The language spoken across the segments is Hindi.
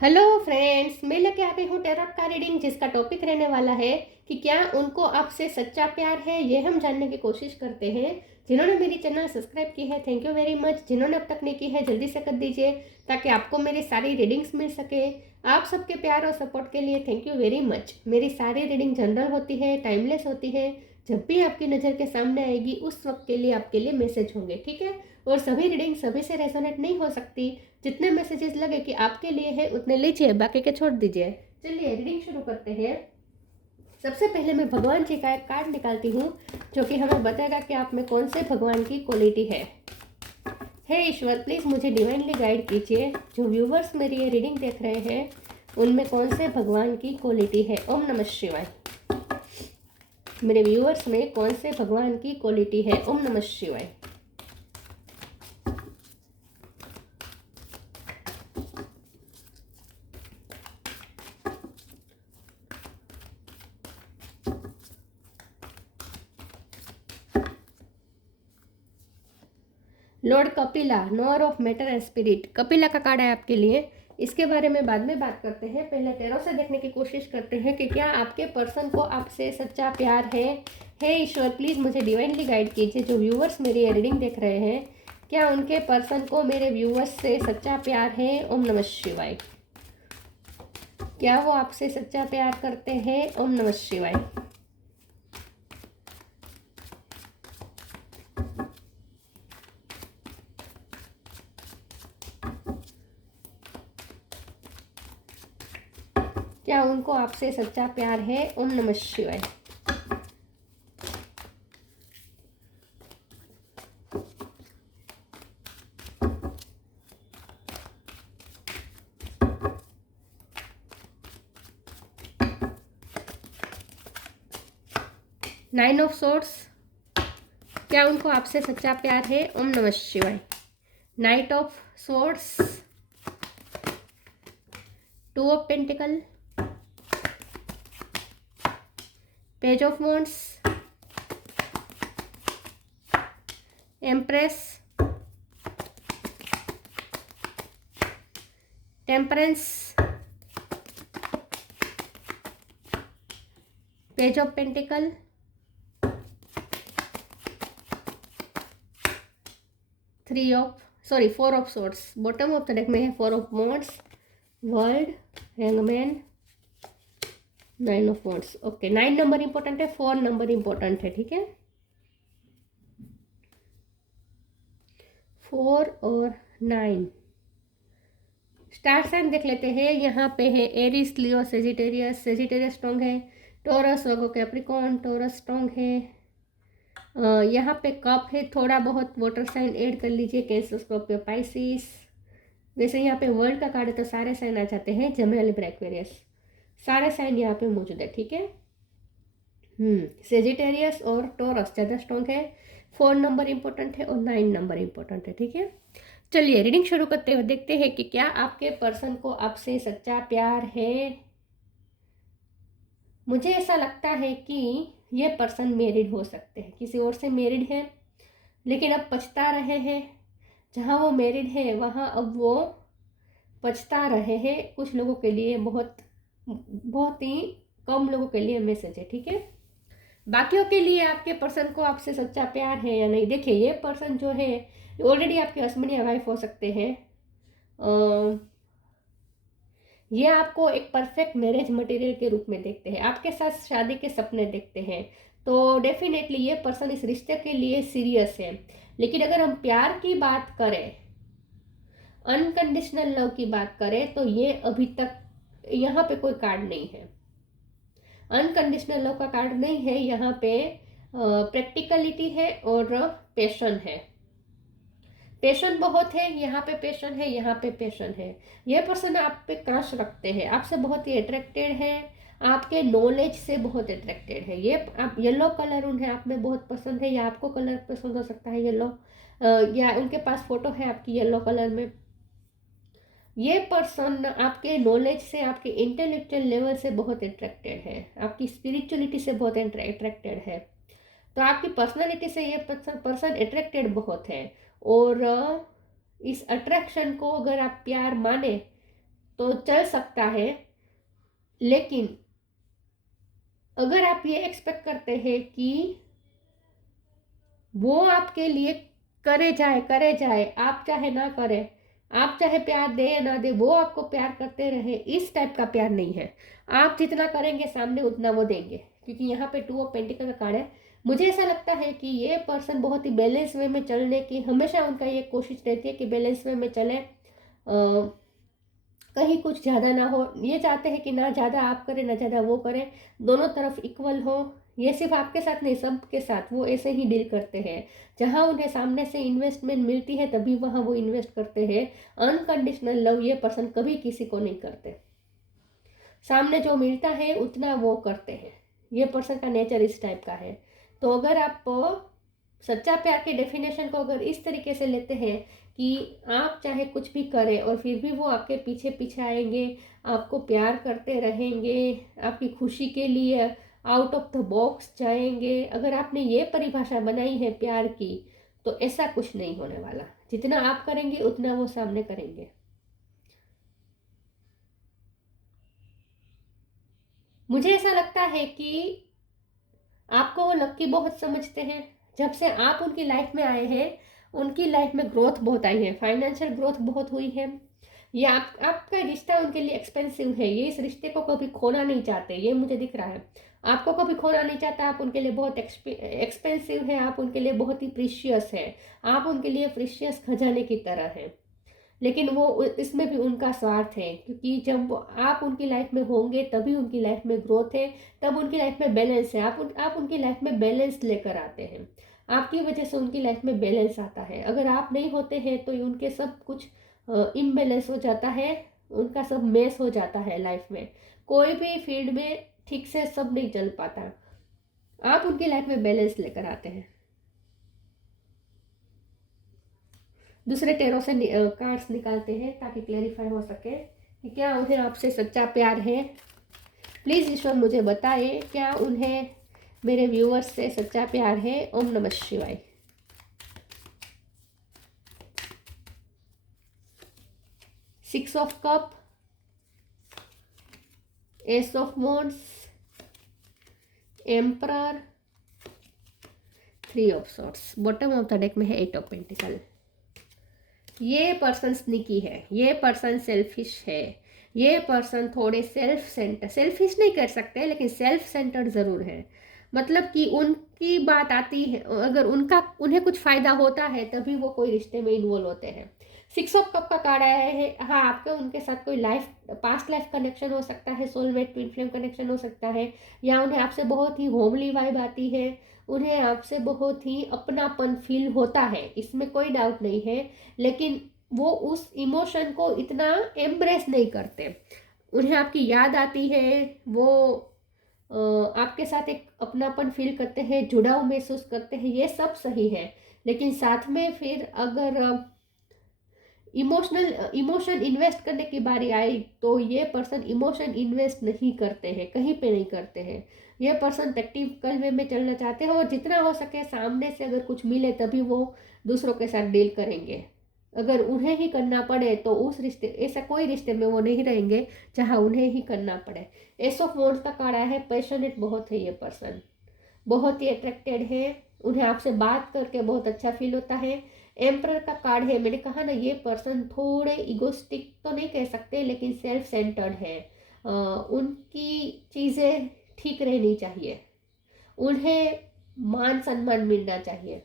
हेलो फ्रेंड्स, मैं लेके आ गई हूँ टैरोट का रीडिंग, जिसका टॉपिक रहने वाला है कि क्या उनको आपसे सच्चा प्यार है। ये हम जानने की कोशिश करते हैं। जिन्होंने मेरी चैनल सब्सक्राइब की है, थैंक यू वेरी मच। जिन्होंने अब तक नहीं की है, जल्दी से कर दीजिए ताकि आपको मेरी सारी रीडिंग्स मिल सके। आप सबके प्यार और सपोर्ट के लिए थैंक यू वेरी मच। मेरी सारी रीडिंग जनरल होती है, टाइमलेस होती है। जब भी आपकी नज़र के सामने आएगी उस वक्त के लिए आपके लिए मैसेज होंगे, ठीक है। और सभी रीडिंग सभी से रेजोनेट नहीं हो सकती। जितने मैसेजेस लगे कि आपके लिए है उतने लीजिए, बाकी के छोड़ दीजिए। चलिए रीडिंग शुरू करते हैं। सबसे पहले मैं भगवान जी का एक कार्ड निकालती हूँ जो कि हमें बताएगा कि आप में कौन से भगवान की क्वालिटी है। हे ईश्वर, प्लीज़ मुझे डिवाइनली गाइड कीजिए। जो व्यूवर्स मेरी ये रीडिंग देख रहे हैं उनमें कौन से भगवान की क्वालिटी है। ओम नमः शिवाय। मेरे व्यूवर्स में कौन से भगवान की क्वालिटी है। ओम नमः शिवाय। Lord Kapila, knower of matter and spirit. Kapila का कार्ड है आपके लिए। इसके बारे में बाद में बात करते हैं। पहले टैरो से देखने की कोशिश करते हैं कि क्या आपके पर्सन को आपसे सच्चा प्यार है। हे ईश्वर, प्लीज़ मुझे डिवाइनली गाइड कीजिए। जो व्यूवर्स मेरी ये रीडिंग देख रहे हैं, क्या उनके पर्सन को मेरे व्यूवर्स से सच्चा प्यार है। ओम नमः शिवाय। क्या वो आपसे सच्चा प्यार करते हैं। ओम नमः शिवाय। क्या उनको आपसे सच्चा प्यार है। ओम नमः शिवाय। Nine of swords. क्या उनको आपसे सच्चा प्यार है। ओम नमः शिवाय। Night of swords, two of pentacle, page of wands, empress, temperance, page of pentacle, four of swords. Bottom of the deck में है four of wands, world, hangman, nine of wands. Okay, 9 number important है, 4 नंबर इंपॉर्टेंट है, ठीक है। 4 और 9। स्टार साइन देख लेते हैं। यहाँ पे है एरिस, लियो, सेजिटेरियस। सेजिटेरियस स्ट्रॉन्ग है। टॉरस, वर्गो, कैप्रिकॉर्न। टॉरस स्ट्रॉन्ग है। यहाँ पे कप है। थोड़ा बहुत वाटर साइन ऐड कर लीजिए, कैंसर, स्कॉर्पियो, पाइसिस। वैसे यहाँ पे वर्ल्ड का कार्ड है तो सारे साइन आ जाते हैं। जमेल, लिब्रा, एक्वेरियस, सारे साइन यहाँ पे मौजूद है, ठीक है। सेजिटेरियस और टॉरस ज़्यादा स्ट्रॉन्ग है। 4 नंबर इंपॉर्टेंट है और 9 नंबर इंपॉर्टेंट है, ठीक है। चलिए रीडिंग शुरू करते हुए देखते हैं कि क्या आपके पर्सन को आपसे सच्चा प्यार है। मुझे ऐसा लगता है कि ये पर्सन मैरिड हो सकते हैं, किसी और से मैरिड है, लेकिन अब पछता रहे हैं। जहाँ वो मैरिड है वहाँ अब वो पछता रहे हैं। कुछ लोगों के लिए, बहुत बहुत ही कम लोगों के लिए मैसेज है, ठीक है। बाकियों के लिए आपके पर्सन को आपसे सच्चा प्यार है या नहीं। देखिए, ये पर्सन जो है ऑलरेडी आपके हस्बैंड या वाइफ हो सकते हैं। ये आपको एक परफेक्ट मैरिज मटेरियल के रूप में देखते हैं, आपके साथ शादी के सपने देखते हैं। तो डेफिनेटली ये पर्सन इस रिश्ते के लिए सीरियस है। लेकिन अगर हम प्यार की बात करें, अनकंडीशनल लव की बात करें, तो ये अभी तक यहाँ पे कोई कार्ड नहीं है। अनकंडीशनल लव का कार्ड नहीं है यहाँ पे। प्रैक्टिकलिटी है और पैशन है। पैशन बहुत है यहाँ पे, पैशन है यहाँ पे, पैशन है। ये पर्सन आप पे क्रश रखते हैं, आपसे बहुत ही अट्रैक्टेड है, आपके नॉलेज से बहुत अट्रैक्टेड है। ये आप येलो कलर उन्हें आप में बहुत पसंद है, या आपको कलर पसंद हो सकता है येलो, या उनके पास फोटो है आपकी येलो कलर में। ये पर्सन आपके नॉलेज से, आपके इंटेलेक्चुअल लेवल से बहुत अट्रैक्टेड है, आपकी स्पिरिचुअलिटी से बहुत अट्रैक्टेड है। तो आपकी पर्सनालिटी से ये पर्सन अट्रैक्टेड बहुत है। और इस अट्रैक्शन को अगर आप प्यार माने तो चल सकता है। लेकिन अगर आप ये एक्सपेक्ट करते हैं कि वो आपके लिए करे जाए, आप चाहे ना करें, आप चाहे प्यार दे या ना दे, वो आपको प्यार करते रहे, इस टाइप का प्यार नहीं है। आप जितना करेंगे सामने उतना वो देंगे, क्योंकि यहाँ पे 2 ऑफ पेंटिकल का कार्ड है। मुझे ऐसा लगता है कि ये पर्सन बहुत ही बैलेंस वे में चलने की हमेशा उनका ये कोशिश रहती है कि बैलेंस वे में चले, कहीं कुछ ज़्यादा ना हो। ये चाहते हैं कि ना ज़्यादा आप करें ना ज़्यादा वो करें, दोनों तरफ इक्वल हो। ये सिर्फ आपके साथ नहीं, सबके साथ वो ऐसे ही डील करते हैं। जहाँ उन्हें सामने से इन्वेस्टमेंट मिलती है तभी वहाँ वो इन्वेस्ट करते हैं। अनकंडीशनल लव ये पर्सन कभी किसी को नहीं करते, सामने जो मिलता है उतना वो करते हैं। ये पर्सन का नेचर इस टाइप का है। तो अगर आप सच्चा प्यार के डेफिनेशन को अगर इस तरीके से लेते हैं कि आप चाहे कुछ भी करें और फिर भी वो आपके पीछे पीछे आएंगे, आपको प्यार करते रहेंगे, आपकी खुशी के लिए आउट ऑफ द बॉक्स जाएंगे, अगर आपने ये परिभाषा बनाई है प्यार की, तो ऐसा कुछ नहीं होने वाला। जितना आप करेंगे उतना वो सामने करेंगे। मुझे ऐसा लगता है कि आपको वो लक्की बहुत समझते हैं। जब से आप उनकी लाइफ में आए हैं, उनकी लाइफ में ग्रोथ बहुत आई है, फाइनेंशियल ग्रोथ बहुत हुई है। ये आपका रिश्ता उनके लिए एक्सपेंसिव है, ये इस रिश्ते को कभी खोना नहीं चाहते, ये मुझे दिख रहा है। आपको कभी खोना नहीं चाहता, आप उनके लिए बहुत एक्सपेंसिव है, आप उनके लिए बहुत ही प्रीशियस है, आप उनके लिए प्रीशियस खजाने की तरह है। लेकिन वो इसमें भी उनका स्वार्थ है, क्योंकि जब आप उनकी लाइफ में होंगे तभी उनकी लाइफ में ग्रोथ है, तब उनकी लाइफ में बैलेंस है। आप उनकी लाइफ में बैलेंस लेकर आते हैं, आपकी वजह से उनकी लाइफ में बैलेंस आता है। अगर आप नहीं होते हैं तो उनके सब कुछ इम्बैलेंस हो जाता है, उनका सब मेस हो जाता है लाइफ में। कोई भी फील्ड में ठीक से सब नहीं चल पाता। आप उनकी लाइफ में बैलेंस लेकर आते हैं। दूसरे टेरो से कार्ड्स निकालते हैं ताकि क्लेरिफाई हो सके कि क्या उन्हें आपसे सच्चा प्यार है। प्लीज़ ईश्वर मुझे बताए क्या उन्हें मेरे व्यूअर्स से सच्चा प्यार है। ओम नमः शिवाय। Six of cup, S of wands, emperor, 3 of swords. Bottom of the deck में है 8 ऑफ पेंटिकल। ये पर्सन स्निकी है, ये पर्सन सेल्फिश है, ये पर्सन थोड़े सेल्फिश नहीं कर सकते लेकिन सेल्फ सेंटर्ड ज़रूर है। मतलब कि उनकी बात आती है, अगर उन्हें कुछ फ़ायदा होता है तभी वो कोई रिश्ते में इन्वॉल्व होते हैं। 6 ऑफ कप का कार्ड आया है। हाँ, आपका उनके साथ कोई पास्ट लाइफ कनेक्शन हो सकता है, सोलमेट ट्विन फ्लेम कनेक्शन हो सकता है, या उन्हें आपसे बहुत ही होमली वाइब आती है, उन्हें आपसे बहुत ही अपनापन फील होता है, इसमें कोई डाउट नहीं है। लेकिन वो उस इमोशन को इतना एम्ब्रेस नहीं करते। उन्हें आपकी याद आती है, वो आपके साथ एक अपनापन फील करते हैं, जुड़ाव महसूस करते हैं, ये सब सही है। लेकिन साथ में फिर अगर इमोशन इन्वेस्ट करने की बारी आई तो ये पर्सन इमोशन इन्वेस्ट नहीं करते हैं, कहीं पे नहीं करते हैं। ये पर्सन प्रैक्टिकल वे में चलना चाहते हैं और जितना हो सके सामने से अगर कुछ मिले तभी वो दूसरों के साथ डील करेंगे। अगर उन्हें ही करना पड़े तो उस रिश्ते, ऐसा कोई रिश्ते में वो नहीं रहेंगे जहाँ उन्हें ही करना पड़े। एस ऑफ वॉन्ड्स का कार्ड है। पैशनेट बहुत है ये पर्सन, बहुत ही अट्रैक्टेड है, उन्हें आपसे बात करके बहुत अच्छा फील होता है। एम्परर का कार्ड है। मैंने कहा ना, ये पर्सन थोड़े इगोस्टिक तो नहीं कह सकते लेकिन सेल्फ सेंटर्ड है। उनकी चीज़ें ठीक रहनी चाहिए, उन्हें मान सम्मान मिलना चाहिए,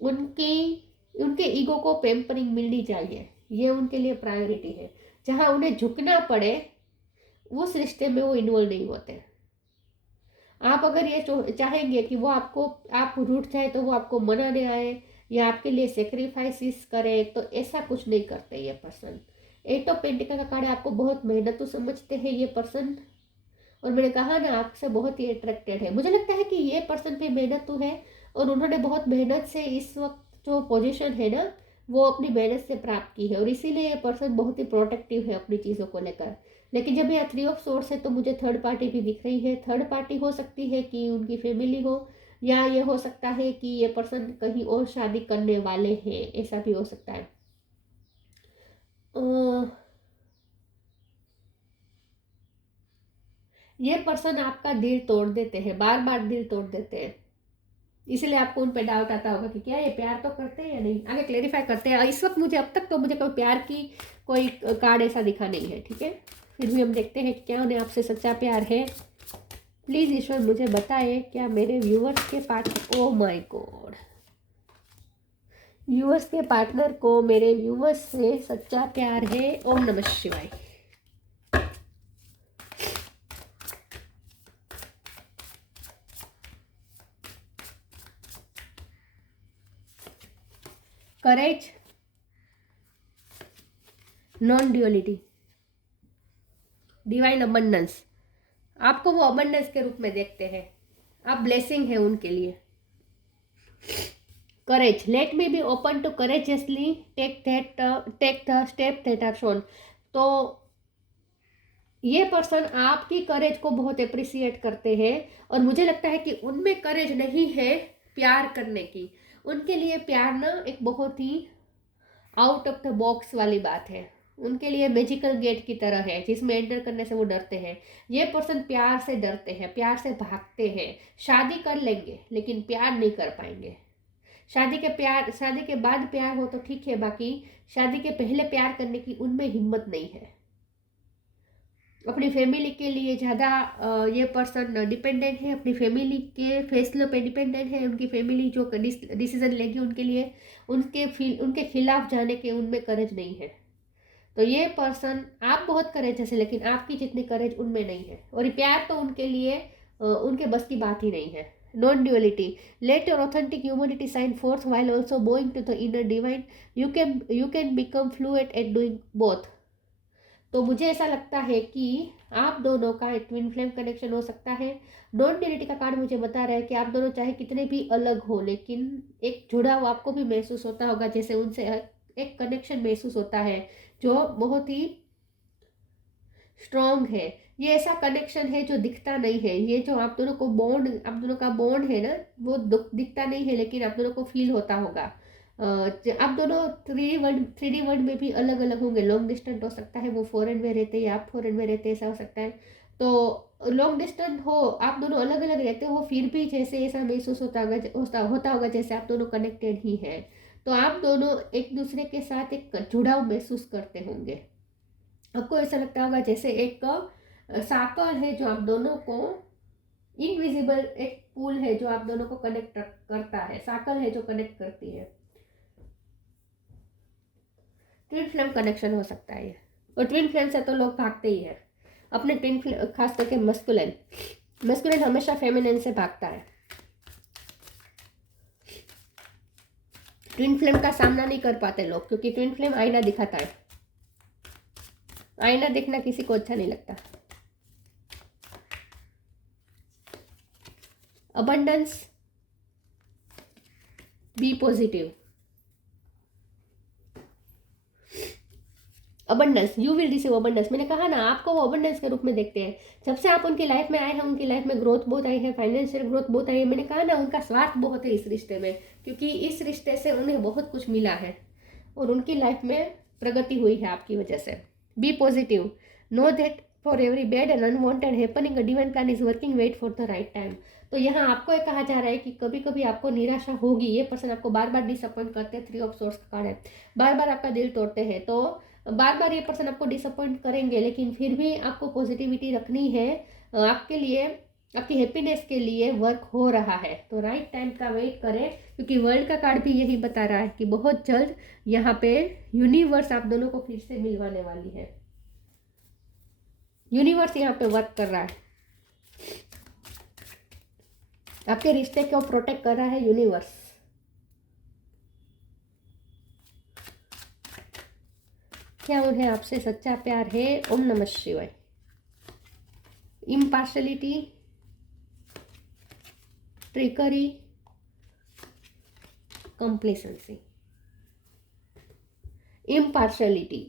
उनके ईगो को पेम्परिंग मिलनी चाहिए, ये उनके लिए प्रायोरिटी है। जहाँ उन्हें झुकना पड़े उस रिश्ते में वो इन्वॉल्व नहीं होते। आप अगर ये चाहेंगे कि वो आप रूठ जाए तो वो आपको मनाने आए या आपके लिए सेक्रीफाइसिस करे, तो ऐसा कुछ नहीं करते ये पर्सन। 8 ऑफ पेंटिकल का कार्ड, आपको बहुत मेहनत समझते हैं ये पर्सन, और मैंने कहा ना आपसे बहुत ही अट्रैक्टेड है। मुझे लगता है कि ये पर्सन पे मेहनत तो है और उन्होंने बहुत मेहनत से इस वक्त जो पोजीशन है ना वो अपनी मेहनत से प्राप्त की है, और इसीलिए ये पर्सन बहुत ही प्रोटेक्टिव है अपनी चीज़ों को लेकर। लेकिन जब यहाँ 3 ऑफ सोर्स है तो मुझे थर्ड पार्टी भी दिख रही है। थर्ड पार्टी हो सकती है कि उनकी फैमिली हो, या ये हो सकता है कि ये पर्सन कहीं और शादी करने वाले हैं, ऐसा भी हो सकता है। ये पर्सन आपका दिल तोड़ देते हैं, बार बार दिल तोड़ देते हैं, इसलिए आपको उन पे डाउट आता होगा कि क्या ये प्यार तो करते हैं या नहीं। आगे क्लेरिफाई करते हैं। इस वक्त मुझे अब तक तो मुझे कोई प्यार की कोई कार्ड ऐसा दिखा नहीं है, ठीक है। फिर भी हम देखते हैं कि क्या उन्हें आपसे सच्चा प्यार है। प्लीज़ ईश्वर मुझे बताए क्या मेरे व्यूवर्स के partner, oh my God, viewers के पार्टनर को मेरे व्यूवर्स से सच्चा प्यार है। ओम नमः शिवाय। करेज, नॉन ड्यूअलिटी, डिवाइन अबंडेंस। आपको वो अबंडेंस के रूप में देखते हैं, आप ब्लेसिंग है उनके लिए। Courage, let me be open to courageously take the step that are shown. तो ये पर्सन आपकी करेज को बहुत अप्रिसिएट करते हैं और मुझे लगता है कि उनमें करेज नहीं है प्यार करने की। उनके लिए प्यार ना एक बहुत ही आउट ऑफ द बॉक्स वाली बात है, उनके लिए मैजिकल गेट की तरह है जिसमें एंटर करने से वो डरते हैं। ये पर्सन प्यार से डरते हैं, प्यार से भागते हैं। शादी कर लेंगे लेकिन प्यार नहीं कर पाएंगे। शादी के बाद प्यार हो तो ठीक है, बाकी शादी के पहले प्यार करने की उनमें हिम्मत नहीं है। अपनी फैमिली के लिए ज़्यादा ये पर्सन डिपेंडेंट है, अपनी फैमिली के फैसलों पे डिपेंडेंट है। उनकी फैमिली जो डिसीजन लेगी उनके लिए उनके खिलाफ जाने के उनमें करेज नहीं है। तो ये पर्सन, आप बहुत करेज है लेकिन आपकी जितनी करेज उनमें नहीं है। और ये प्यार तो उनके लिए उनके बस की बात ही नहीं है। Non duality, let your authentic humanity shine forth while also going to the inner divine. You can become fluent at doing both. तो मुझे ऐसा लगता है कि आप दोनों का एक ट्विन फ्लेम कनेक्शन हो सकता है। नॉन ड्यूअलिटी का कार्ड मुझे बता रहा है कि आप दोनों चाहे कितने भी अलग हो लेकिन एक जुड़ाव आपको भी महसूस होता होगा, जैसे उनसे एक कनेक्शन महसूस होता है जो बहुत ही स्ट्रॉन्ग है। ये ऐसा कनेक्शन है जो दिखता नहीं है। ये जो आप दोनों का बॉन्ड है ना, वो दिखता नहीं है लेकिन आप दोनों को फील होता होगा। आप दोनों 3D वर्ल्ड में भी अलग अलग होंगे। लॉन्ग डिस्टेंस हो सकता है, वो फॉरेन में रहते हैं या आप फॉरेन में रहते हैं, ऐसा हो सकता है। तो लॉन्ग डिस्टेंस हो, आप दोनों अलग अलग रहते हो, फिर भी जैसे ऐसा महसूस होता होगा जैसे आप दोनों कनेक्टेड ही हैं। तो आप दोनों एक दूसरे के साथ एक जुड़ाव महसूस करते होंगे। आपको ऐसा लगता होगा जैसे एक साकर है जो आप दोनों को, इनविजिबल एक पुल है जो आप दोनों को कनेक्ट करता है, साकर है जो कनेक्ट करती है। ट्विन फ्लेम कनेक्शन हो सकता है ये। और ट्विन फ्लेम से तो लोग भागते ही है अपने ट्विन फ्लेम, खास करके मस्कुलिन हमेशा फेमिनिन से भागता है। ट्विन फ्लेम का सामना नहीं कर पाते लोग, क्योंकि ट्विन फ्लेम आईना दिखाता है। आईना देखना किसी को अच्छा नहीं लगता। Abundance, be positive. Abundance, you will receive abundance. मैंने कहा ना, आपको वो अबंडेंस के रूप में देखते हैं। जब से आप उनकी लाइफ में आए हैं, उनकी लाइफ में ग्रोथ बहुत आई है, फाइनेंशियल ग्रोथ बहुत आई है। मैंने कहा ना, उनका स्वार्थ बहुत है इस रिश्ते में, क्योंकि इस रिश्ते से उन्हें बहुत कुछ मिला है और उनकी लाइफ में प्रगति हुई है आपकी वजह से। Be positive, know that for every bad and unwanted happening a divine plan is working, wait for the right time. तो यहाँ आपको ये कहा जा रहा है कि कभी कभी आपको निराशा होगी। ये पर्सन आपको बार बार डिसअपॉइंट करते हैं। 3 ऑफ सोर्स का कार्ड है, बार बार आपका दिल तोड़ते हैं। तो बार बार ये पर्सन आपको डिसअपॉइंट करेंगे, लेकिन फिर भी आपको पॉजिटिविटी रखनी है। आपके लिए, आपकी हैप्पीनेस के लिए वर्क हो रहा है। तो राइट टाइम का वेट करें, क्योंकि वर्ल्ड का कार्ड भी यही बता रहा है कि बहुत जल्द यहाँ पे यूनिवर्स आप दोनों को फिर से मिलवाने वाली है। यूनिवर्स यहाँ पे वर्क कर रहा है, आपके रिश्ते को प्रोटेक्ट कर रहा है यूनिवर्स। क्या उन्हें आपसे सच्चा प्यार है? ओम नमः शिवाय। Impartiality, trickery, complacency. इम्पार्शलिटी,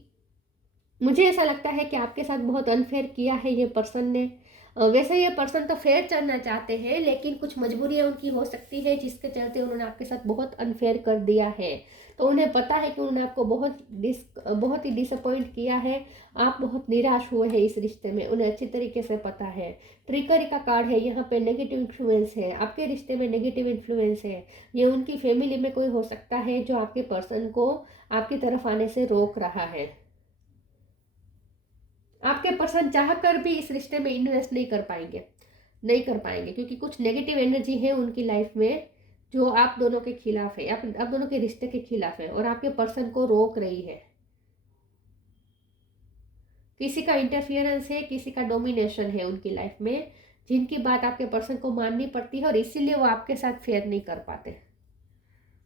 मुझे ऐसा लगता है कि आपके साथ बहुत अनफेयर किया है ये पर्सन ने। वैसे ये पर्सन तो फेयर चलना चाहते हैं, लेकिन कुछ मजबूरियां उनकी हो सकती है जिसके चलते उन्होंने आपके साथ बहुत अनफेयर कर दिया है। तो उन्हें पता है कि उन्होंने आपको बहुत ही डिसअपॉइंट किया है। आप बहुत निराश हुए हैं इस रिश्ते में, उन्हें अच्छी तरीके से पता है। ट्रिकरी का कार्ड है यहाँ पे, नेगेटिव इन्फ्लुएंस है आपके रिश्ते में, नेगेटिव इन्फ्लुएंस है। ये उनकी फैमिली में कोई हो सकता है जो आपके पर्सन को आपकी तरफ आने से रोक रहा है। आपके पर्सन चाह कर भी इस रिश्ते में इन्वेस्ट नहीं कर पाएंगे क्योंकि कुछ नेगेटिव एनर्जी है उनकी लाइफ में जो आप दोनों के खिलाफ है, आप दोनों के रिश्ते के खिलाफ है और आपके पर्सन को रोक रही है। किसी का इंटरफियरेंस है, किसी का डोमिनेशन है उनकी लाइफ में, जिनकी बात आपके पर्सन को माननी पड़ती है और इसीलिए वो आपके साथ फेयर नहीं कर पाते।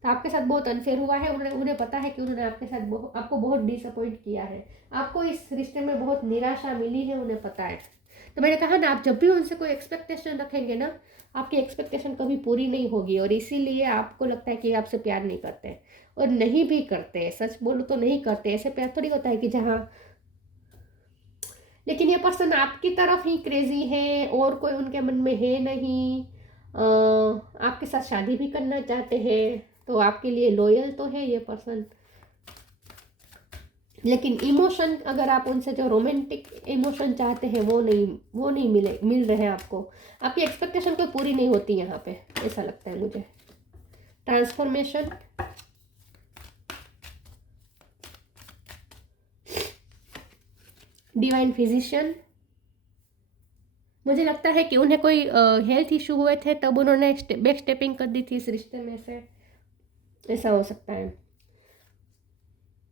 तो आपके साथ बहुत अनफेयर हुआ है। उन्हें पता है कि उन्होंने आपके साथ आपको बहुत डिसअपॉइंट किया है। आपको इस रिश्ते में बहुत निराशा मिली है, उन्हें पता है। तो मैंने कहा ना, आप जब भी उनसे कोई एक्सपेक्टेशन रखेंगे ना, आपकी एक्सपेक्टेशन कभी पूरी नहीं होगी और इसीलिए आपको लगता है कि आपसे प्यार नहीं करते और नहीं भी करते। सच बोलो तो नहीं करते, ऐसे प्यार थोड़ी होता है कि जहाँ। लेकिन ये पर्सन आपकी तरफ ही क्रेजी है और कोई उनके मन में है नहीं। आपके साथ शादी भी करना चाहते हैं, तो आपके लिए लॉयल तो है ये पर्सन। लेकिन इमोशन, अगर आप उनसे जो रोमांटिक इमोशन चाहते हैं वो नहीं मिल रहे हैं आपको। आपकी एक्सपेक्टेशन कोई पूरी नहीं होती यहाँ पे, ऐसा लगता है मुझे। Transformation, divine physician. मुझे लगता है कि उन्हें कोई हेल्थ इशू हुए थे तब उन्होंने बैक स्टेपिंग कर दी थी इस रिश्ते में से, ऐसा हो सकता है।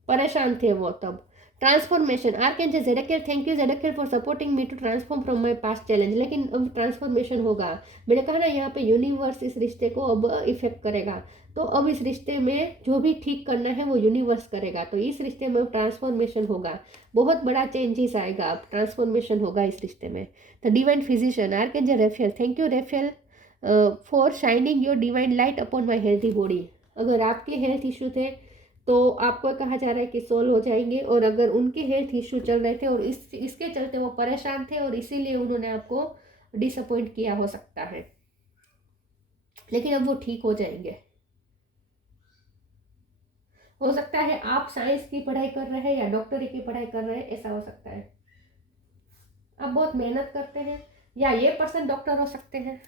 परेशान थे वो तब। Transformation, archangel Zadkiel, thank you Zadkiel for supporting me to transform from my past challenge. लेकिन अब ट्रांसफॉर्मेशन होगा। मैंने कहा ना, यहाँ पे यूनिवर्स इस रिश्ते को अब इफेक्ट करेगा। तो अब इस रिश्ते में जो भी ठीक करना है वो यूनिवर्स करेगा। तो इस रिश्ते में ट्रांसफॉर्मेशन होगा, बहुत बड़ा चेंजेस आएगा, अब ट्रांसफॉर्मेशन होगा इस रिश्ते में। The divine physician, archangel रेफेल, thank you रेफेल for shining your divine light upon my healthy body. अगर आपके हेल्थ इशू थे तो आपको कहा जा रहा है कि सोल्व हो जाएंगे, और अगर उनके हेल्थ इशू चल रहे थे और इसके चलते वो परेशान थे और इसीलिए उन्होंने आपको डिसअपॉइंट किया हो सकता है, लेकिन अब वो ठीक हो जाएंगे। हो सकता है आप साइंस की पढ़ाई कर रहे हैं या डॉक्टरी की पढ़ाई कर रहे हैं, ऐसा हो सकता है। आप बहुत मेहनत करते हैं, या ये पर्सन डॉक्टर हो सकते हैं,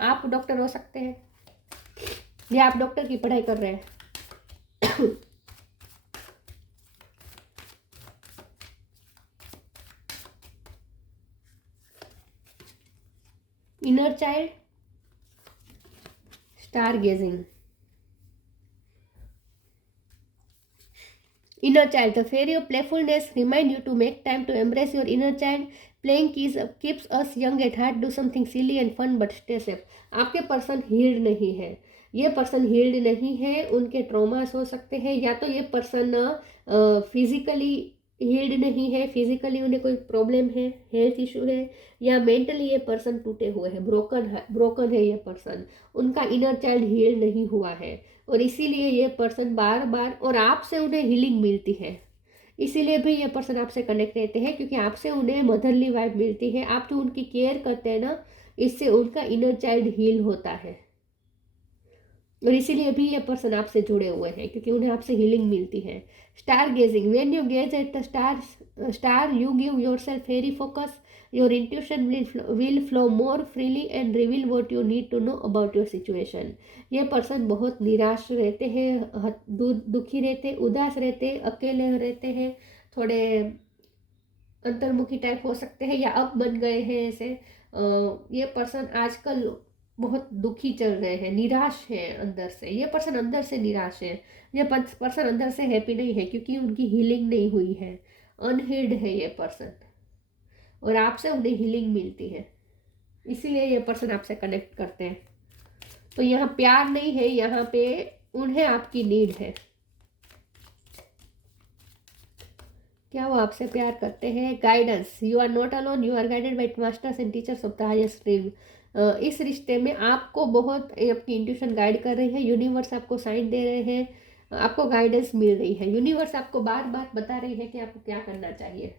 आप डॉक्टर हो सकते हैं, या आप डॉक्टर की पढ़ाई कर रहे हैं। Inner child, star gazing. Inner child, the fairy of playfulness remind you to make time to embrace your inner child. Playing keeps us young at heart. Do something silly and fun but stay safe. आपके पर्सन हील्ड नहीं है, ये पर्सन हील्ड नहीं है, उनके ट्रॉमास हो सकते हैं, या तो ये पर्सन फिजिकली हील्ड नहीं है, फिजिकली उन्हें कोई प्रॉब्लम है, हेल्थ इशू है, या मेंटली ये पर्सन टूटे हुए हैं, ब्रोकन है ये पर्सन। उनका इनर चाइल्ड हील नहीं हुआ है और इसीलिए ये पर्सन बार बार, और आपसे उन्हें हीलिंग मिलती है, इसीलिए भी ये पर्सन आपसे कनेक्ट रहते हैं, क्योंकि आपसे उन्हें मदरली वाइब मिलती है। आप जो उनकी केयर करते हैं ना, इससे उनका इनर चाइल्ड हील होता है और इसीलिए भी ये पर्सन आपसे जुड़े हुए हैं, क्योंकि उन्हें आपसे हीलिंग मिलती है। Star gazing, when you gaze at the star you give yourself very focus, your intuition will flow more freely and reveal what you need to know about your situation. ये पर्सन बहुत निराश रहते हैं, दुखी रहते, उदास रहते, अकेले रहते हैं, थोड़े अंतर्मुखी टाइप हो सकते हैं, या अब बन गए हैं ऐसे। ये पर्सन आजकल बहुत दुखी चल रहे हैं, निराश है अंदर से। ये पर्सन अंदर से निराश है, ये पर्सन अंदर से हैप्पी नहीं है, क्योंकि उनकी हीलिंग नहीं हुई है, अनहील्ड है ये पर्सन, और आपसे उन्हें हीलिंग मिलती है, इसीलिए ये पर्सन आपसे कनेक्ट करते हैं। तो यहाँ प्यार नहीं है, यहाँ पे उन्हें आपकी नीड है। क्या वो आपसे प्यार करते हैं? Guidance, you are not alone, you are guided by masters and teachers of the highest stream. इस रिश्ते में आपको बहुत आपकी इंट्यूशन गाइड कर रही है, यूनिवर्स आपको साइन दे रहे हैं, आपको गाइडेंस मिल रही है। यूनिवर्स आपको बार बार बता रही है कि आपको क्या करना चाहिए।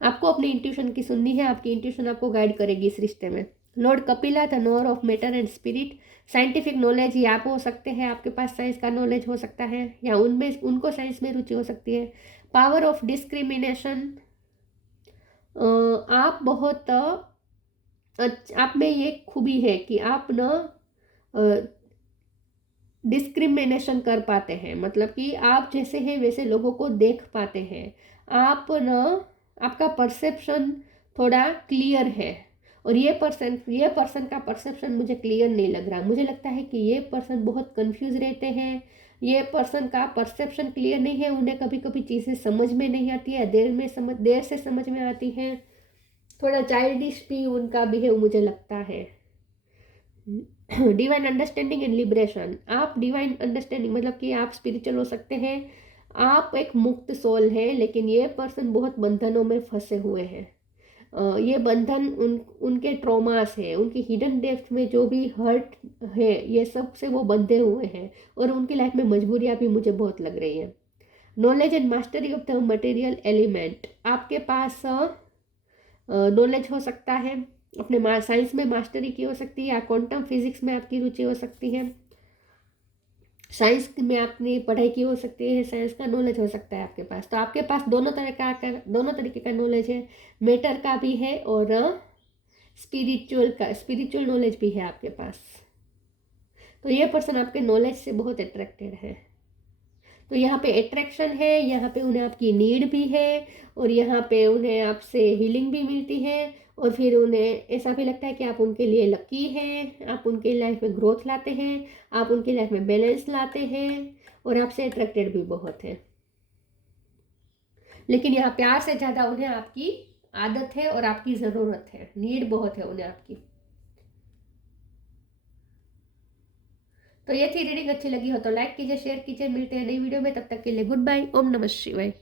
आपको अपनी इंट्यूशन की सुननी है, आपकी इंट्यूशन आपको गाइड करेगी इस रिश्ते में। Lord Kapila, the NOR of matter and spirit. Scientific knowledge ये आप हो सकते हैं, आपके पास साइंस का नॉलेज हो सकता है, या उनमें उनको साइंस में रुचि हो सकती है। पावर ऑफ डिस्क्रिमिनेशन, आप बहुत आप में ये खूबी है कि आप न डिस्क्रिमिनेशन कर पाते हैं, मतलब कि आप जैसे हैं वैसे लोगों को देख पाते हैं। आप न आपका परसेप्शन थोड़ा क्लियर है, और ये पर्सन का परसेप्शन मुझे क्लियर नहीं लग रहा। मुझे लगता है कि ये पर्सन बहुत कंफ्यूज रहते हैं। ये पर्सन का परसेप्शन क्लियर नहीं है, उन्हें कभी कभी चीज़ें समझ में नहीं आती है, देर से समझ में आती हैं। थोड़ा चाइल्डिश भी उनका बिहेव मुझे लगता है। डिवाइन अंडरस्टैंडिंग एंड लिबरेशन, आप डिवाइन अंडरस्टैंडिंग मतलब कि आप स्पिरिचुअल हो सकते हैं, आप एक मुक्त सोल है, लेकिन ये पर्सन बहुत बंधनों में फंसे हुए हैं। ये बंधन उनके ट्रॉमास है, उनकी हिडन डेप्थ में जो भी हर्ट है ये सब से वो बंधे हुए हैं, और उनकी लाइफ में मजबूरियाँ भी मुझे बहुत लग रही हैं। Knowledge and mastery of the material element, आपके पास नॉलेज हो सकता है, अपने साइंस में मास्टरी की हो सकती है, या क्वांटम फिजिक्स में आपकी रुचि हो सकती है, साइंस में आपने पढ़ाई की हो सकती है, साइंस का नॉलेज हो सकता है आपके पास। तो आपके पास दोनों तरीके का नॉलेज है, मैटर का भी है और स्पिरिचुअल नॉलेज भी है आपके पास। तो ये पर्सन आपके नॉलेज से बहुत अट्रैक्टेड है। तो यहाँ पे अट्रैक्शन है, यहाँ पे उन्हें आपकी नीड भी है, और यहाँ पे उन्हें आपसे हीलिंग भी मिलती है, और फिर उन्हें ऐसा भी लगता है कि आप उनके लिए लकी हैं, आप उनके लाइफ में ग्रोथ लाते हैं, आप उनकी लाइफ में बैलेंस लाते हैं, और आपसे अट्रैक्टेड भी बहुत है। लेकिन यहाँ प्यार से ज़्यादा उन्हें आपकी आदत है और आपकी ज़रूरत है, नीड बहुत है उन्हें आपकी। तो ये थी रीडिंग, अच्छी लगी हो तो लाइक कीजिए, शेयर कीजिए। मिलते हैं नई वीडियो में, तब तक के लिए गुड बाय। ओम नमः शिवाय।